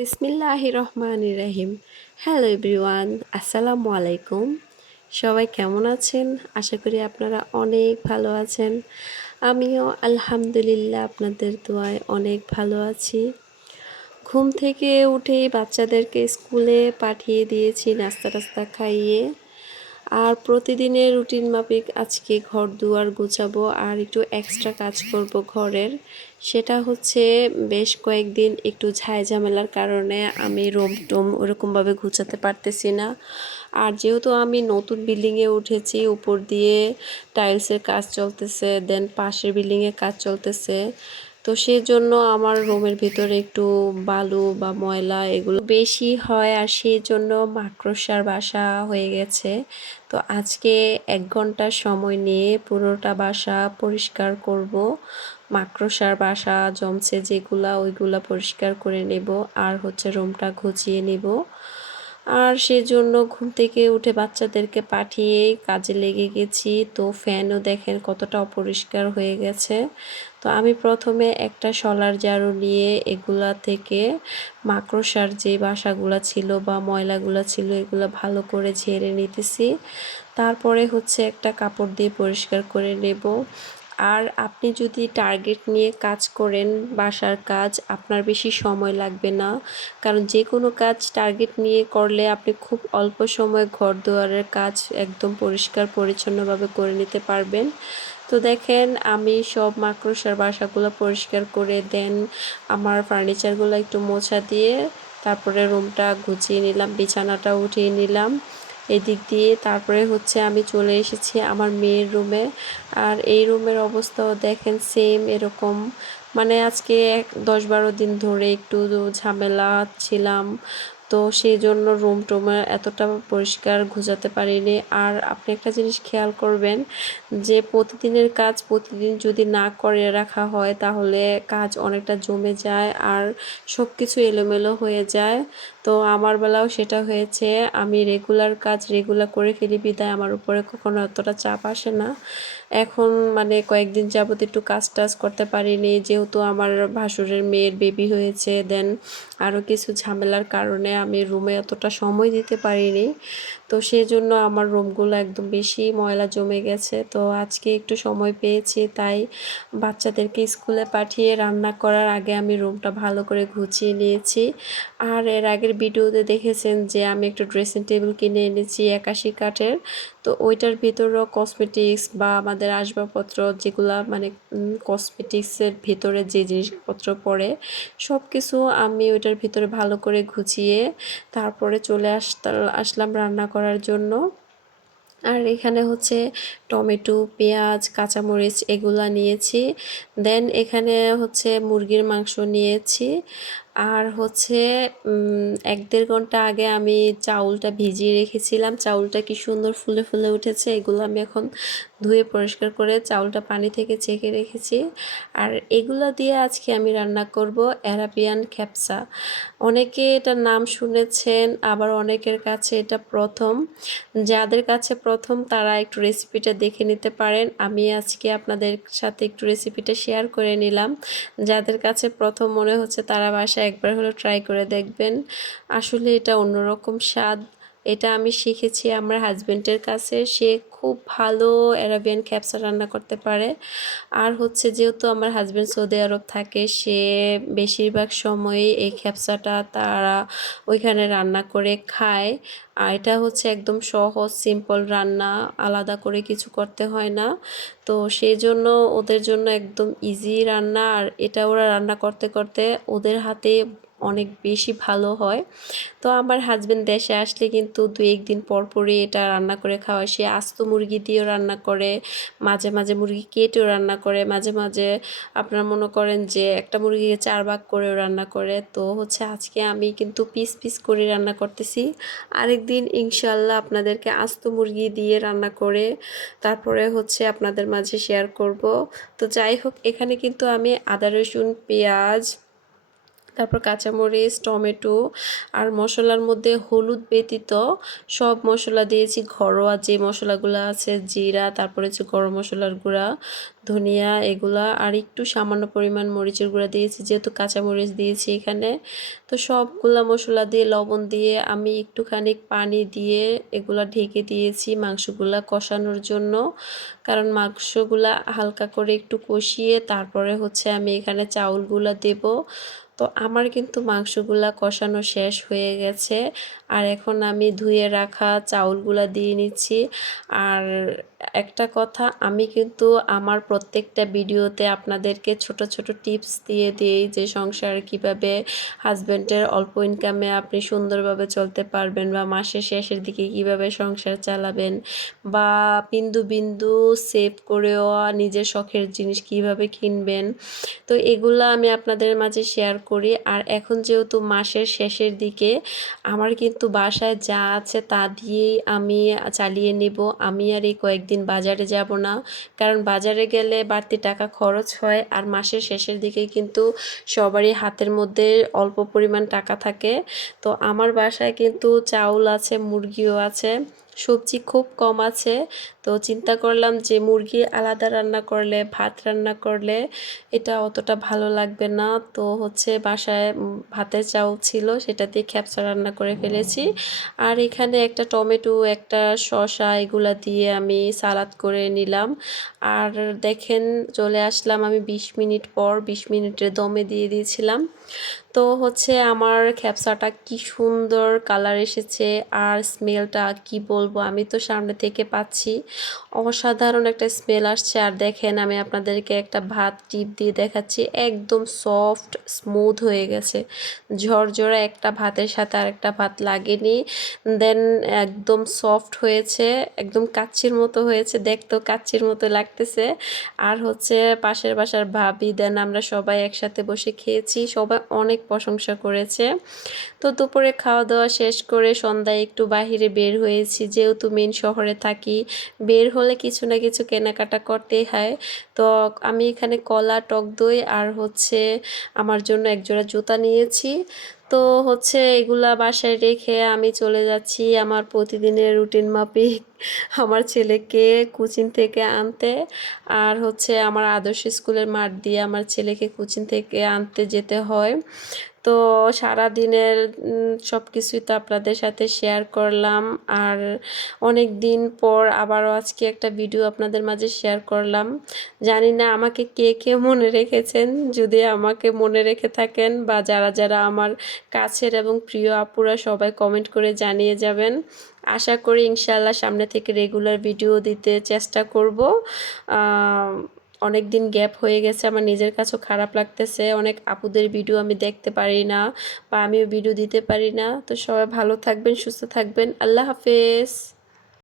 বিসমিল্লাহির রহমানির রহিম। Hello everyone, আসসালামু আলাইকুম। সবাই কেমন আছেন? আশা করি আপনারা অনেক ভালো আছেন। আমিও আলহামদুলিল্লাহ আপনাদের দোয়ায় অনেক ভালো আছি। ঘুম থেকে উঠেই বাচ্চাদেরকে স্কুলে পাঠিয়ে দিয়েছি নাস্তা টাস্তা খাইয়ে। আর প্রতিদিনের রুটিন মাফিক আজকে ঘর দুয়ার গোছাবো আর একটু এক্সট্রা কাজ করব ঘরের। সেটা হচ্ছে বেশ কয়েকদিন একটু ঝামেলার কারণে আমি রুম টুম ওরকমভাবে গুছাতে পারতেছি না। আর যেহেতু আমি নতুন বিল্ডিংয়ে উঠেছি, উপর দিয়ে টাইলসের কাজ চলতেছে, দেন পাশের বিল্ডিংয়ে কাজ চলতেছে, তো সেজন্য আমার রুমের ভিতরে একটু বালু বা ময়লা এগুলো বেশি হয়, আর সেই জন্য মাকড়সার বাসা হয়ে গেছে। তো আজকে 1 ঘন্টা সময় নিয়ে পুরোটা বাসা পরিষ্কার করব। মাকড়সার বাসা জমছে যেগুলা, ওইগুলা পরিষ্কার করে নেব, আর হচ্ছে রুমটা গুছিয়ে নেব। আর সেজন্য ঘুম থেকে উঠে বাচ্চাদেরকে পাঠিয়ে কাজে লেগে গেছি। তো ফ্যানও দেখেন কতটা অপরিষ্কার হয়ে গেছে। তো আমি প্রথমে একটা শলার ঝাড়ু নিয়ে এগুলা থেকে মাকড়সার যে বাসাগুলা ছিল বা ময়লাগুলা ছিল এগুলো ভালো করে ঝেড়ে নিতেছি। তারপরে হচ্ছে একটা কাপড় দিয়ে পরিষ্কার করে নেব। আর আপনি যদি টার্গেট নিয়ে কাজ করেন, বাসার কাজ, আপনার বেশি সময় লাগবে না। কারণ যে কোনো কাজ টার্গেট নিয়ে করলে আপনি খুব অল্প সময়ে ঘর দুয়ারের কাজ একদম পরিষ্কার পরিচ্ছন্নভাবে করে নিতে পারবেন। তো দেখেন আমি সব মাকড়সার বাসাগুলো পরিষ্কার করে দেন আমার ফার্নিচারগুলো একটু মোছা দিয়ে তারপরে রুমটা গুছিয়ে নিলাম, বিছানাটা উঠিয়ে নিলাম এদিক দিয়ে। তারপরে হচ্ছে আমি চলে এসেছি আমার মেয়ের রুমে। আর এই রুমের অবস্থাও দেখেন সেম এরকম। মানে আজকে 10-12 দিন ধরে একটু ঝামেলা ছিলাম, তো সেই জন্য রুম টুমে এতটা পরিষ্কার গুছাতে পারিনি। আর আপনি একটা জিনিস খেয়াল করবেন যে প্রতিদিনের কাজ প্রতিদিন যদি না করে রাখা হয় তাহলে কাজ অনেকটা জমে যায় আর সব কিছু এলোমেলো হয়ে যায়। তো আমার বেলাও সেটা হয়েছে। আমি রেগুলার কাজ রেগুলার করে ফেলি বিদায় আমার উপরে কখনো এতটা চাপ আসে না। এখন মানে কয়েকদিন যাবত একটু কাজ টাজ করতে পারিনি, যেহেতু আমার ভাসুরের মেয়ের বেবি হয়েছে, দেন আরও কিছু ঝামেলার কারণে আমি রুমে অতটা সময় দিতে পারিনি। তো সেই জন্য আমার রুমগুলো একদম বেশি ময়লা জমে গেছে। তো আজকে একটু সময় পেয়েছি, তাই বাচ্চাদেরকে স্কুলে পাঠিয়ে রান্না করার আগে আমি রুমটা ভালো করে গুছিয়ে নিয়েছি। আর এর আগের ভিডিওতে দেখেছেন যে আমি একটা ড্রেসিং টেবিল কিনে এনেছি 81 কাঠের। তো ওইটার ভিতরেও কসমেটিক্স বা আমাদের আসবাবপত্র যেগুলা মানে কসমেটিক্সের ভিতরে যে জিনিসপত্র পড়ে সব কিছু আমি ওইটার ভিতরে ভালো করে গুছিয়ে তারপরে চলে আসলাম রান্না করার জন্য। আর এখানে হচ্ছে টমেটো, পেঁয়াজ, কাঁচামরিচ এগুলা নিয়েছি। দেন এখানে হচ্ছে মুরগির মাংস নিয়েছি। আর হচ্ছে 1-1.5 ঘন্টা আগে আমি চাউলটা ভিজিয়ে রেখেছিলাম। চাউলটা কি সুন্দর ফুলে ফুলে উঠেছে। এগুলো আমি এখন ধুয়ে পরিষ্কার করে চাউলটা পানি থেকে ছেঁকে রেখেছি। আর এগুলো দিয়ে আজকে আমি রান্না করব অ্যারাবিয়ান খ্যাপসা। অনেকে এটার নাম শুনেছেন, আবার অনেকের কাছে এটা প্রথম। যাদের কাছে প্রথম তারা একটু রেসিপিটা দেখে নিতে পারেন। আমি আজকে আপনাদের সাথে একটু রেসিপিটা শেয়ার করে নিলাম। যাদের কাছে প্রথম মনে হচ্ছে তারা বাসায় একবার হলেও ট্রাই করে দেখবেন। আসলে এটা অন্যরকম স্বাদ। এটা আমি শিখেছি আমার হাজবেন্ডের কাছে। সে খুব ভালো অ্যারাবিয়ান খ্যাপসা রান্না করতে পারে। আর হচ্ছে যেহেতু আমার হাজবেন্ড সৌদি আরব থাকে, সে বেশিরভাগ সময়ই এই খ্যাপসাটা তারা ওইখানে রান্না করে খায়। আর এটা হচ্ছে একদম সহজ সিম্পল রান্না, আলাদা করে কিছু করতে হয় না। তো সেই জন্য ওদের জন্য একদম ইজি রান্না। আর এটা ওরা রান্না করতে করতে ওদের হাতে অনেক বেশি ভালো হয়। তো আমার হাজবেন্ড দেশে আসলে কিন্তু 2-1 দিন পর পরই এটা রান্না করে খাওয়ায়। সে আস্ত মুরগি দিয়েও রান্না করে, মাঝে মাঝে মুরগি কেটেও রান্না করে, মাঝে মাঝে আপনারা মনে করেন যে একটা মুরগিকে 4 ভাগ করেও রান্না করে। তো হচ্ছে আজকে আমি কিন্তু পিস পিস করে রান্না করতেছি। আরেকদিন ইনশাল্লাহ আপনাদেরকে আস্ত মুরগি দিয়ে রান্না করে তারপরে হচ্ছে আপনাদের মাঝে শেয়ার করব। তো যাই হোক, এখানে কিন্তু আমি আদা রসুন পেঁয়াজ তারপর কাঁচামরিচ, টমেটো আর মশলার মধ্যে হলুদ ব্যতীত সব মশলা দিয়েছি। ঘরোয়া যে মশলাগুলো আছে, জিরা, তারপরে হচ্ছে গরম মশলার গুঁড়া, ধনিয়া, এগুলা আর একটু সামান্য পরিমাণ মরিচের গুঁড়া দিয়েছি, যেহেতু কাঁচামরিচ দিয়েছি এখানে। তো সবগুলা মশলা দিয়ে, লবণ দিয়ে আমি একটুখানি পানি দিয়ে এগুলা ঢেকে দিয়েছি মাংসগুলা কষানোর জন্য। কারণ মাংসগুলা হালকা করে একটু কষিয়ে তারপরে হচ্ছে আমি এখানে চাউলগুলা দেব। তো আমার কিন্তু মাংসগুলা কষানো শেষ হয়ে গেছে, আর এখন আমি ধুয়ে রাখা চাউলগুলা দিয়ে নিচ্ছি। আর একটা কথা, আমি কিন্তু আমার প্রত্যেকটা ভিডিওতে আপনাদেরকে ছোট ছোট টিপস দিয়ে দিই যে সংসার কিভাবে হাজব্যান্ডের অল্প ইনকামে আপনি সুন্দরভাবে চলতে পারবেন, বা মাসের শেষের দিকে কিভাবে সংসার চালাবেন, বা বিন্দু বিন্দু সেভ করেও নিজের শখের জিনিস কিভাবে কিনবেন। তো এগুলো আমি আপনাদের মাঝে শেয়ার করি। আর এখন যেহেতু মাসের শেষের দিকে, আমার কিন্তু বাসায় যা আছে তা দিয়েই আমি চালিয়ে নেব। আমি আর এই কয়েকদিন বাজারে যাব না, কারণ বাজারে গেলে বাড়তি টাকা খরচ হয়। আর মাসের শেষের দিকে কিন্তু সবারই হাতের মধ্যে অল্প পরিমাণ টাকা থাকে। তো আমার বাসায় কিন্তু চাউল আছে, মুরগিও আছে, সবজি খুব কম আছে। তো চিন্তা করলাম যে মুরগি আলাদা রান্না করলে, ভাত রান্না করলে এটা অতটা ভালো লাগবে না। তো হচ্ছে বাসায় ভাতের চাউল ছিল, সেটা দিয়ে খ্যাপসা রান্না করে ফেলেছি। আর এখানে একটা টমেটো, একটা শসা, এগুলা দিয়ে আমি সালাদ করে নিলাম। আর দেখেন, চলে আসলাম আমি 20 মিনিট পর। 20 মিনিটের দমে দিয়ে দিয়েছিলাম। তো হচ্ছে আমার খ্যাপসাটা কি সুন্দর কালার এসেছে, আর স্মেলটা কি বলবো, আমি তো সামনে থেকে পাচ্ছি, অসাধারণ একটা স্মেল আসছে। আর দেখেন, আমি আপনাদেরকে একটা ভাত টিপ দিয়ে দেখাচ্ছি, একদম সফট স্মুথ হয়ে গেছে, ঝরঝরে, একটা ভাতের সাথে আরেকটা ভাত লাগেনি। দেন একদম সফট হয়েছে, একদম কাচ্চির মতো হয়েছে, দেখতেও কাচ্চির মতো লাগতেছে। আর হচ্ছে পাশের বাসার ভাবি, দেন আমরা সবাই একসাথে বসে খেয়েছি, সবাই অনেক প্রশংসা করেছে। তো দুপুরে খাওয়া দাওয়া শেষ করে সন্ধ্যায় একটু বাহিরে বের হয়েছি, যেহেতু মেন শহরে থাকি, বের হলে কিছু না কিছু কেনাকাটা করতেই হয়। তো আমি এখানে কলা, টক দই আর হচ্ছে আমার জন্য একজোড়া জুতা নিয়েছি। তো হচ্ছে এগুলা বাসায় রেখে আমি চলে যাচ্ছি আমার প্রতিদিনের রুটিন মাফিক আমার ছেলেকে কোচিং থেকে আনতে। আর হচ্ছে আমার আদর্শ স্কুলের মাঠ দিয়ে আমার ছেলেকে কোচিং থেকে আনতে যেতে হয়। তো সারাদিনের সব কিছুই তো আপনাদের সাথে শেয়ার করলাম। আর অনেক দিন পর আবারও আজকে একটা ভিডিও আপনাদের মাঝে শেয়ার করলাম। জানি না আমাকে কে কে মনে রেখেছেন, যদি আমাকে মনে রেখে থাকেন, বা যারা যারা আমার কাছের এবং প্রিয় আপুরা, সবাই কমেন্ট করে জানিয়ে যাবেন। আশা করি ইনশাআল্লাহ সামনে থেকে রেগুলার ভিডিও দিতে চেষ্টা করব। অনেক দিন গ্যাপ হয়ে গেছে, আমার নিজের কাছেও খারাপ লাগতেছে, অনেক আপুদের ভিডিও আমি দেখতে পারি না, বা আমিও ভিডিও দিতে পারি না। তো সবাই ভালো থাকবেন, সুস্থ থাকবেন, আল্লাহ হাফেজ।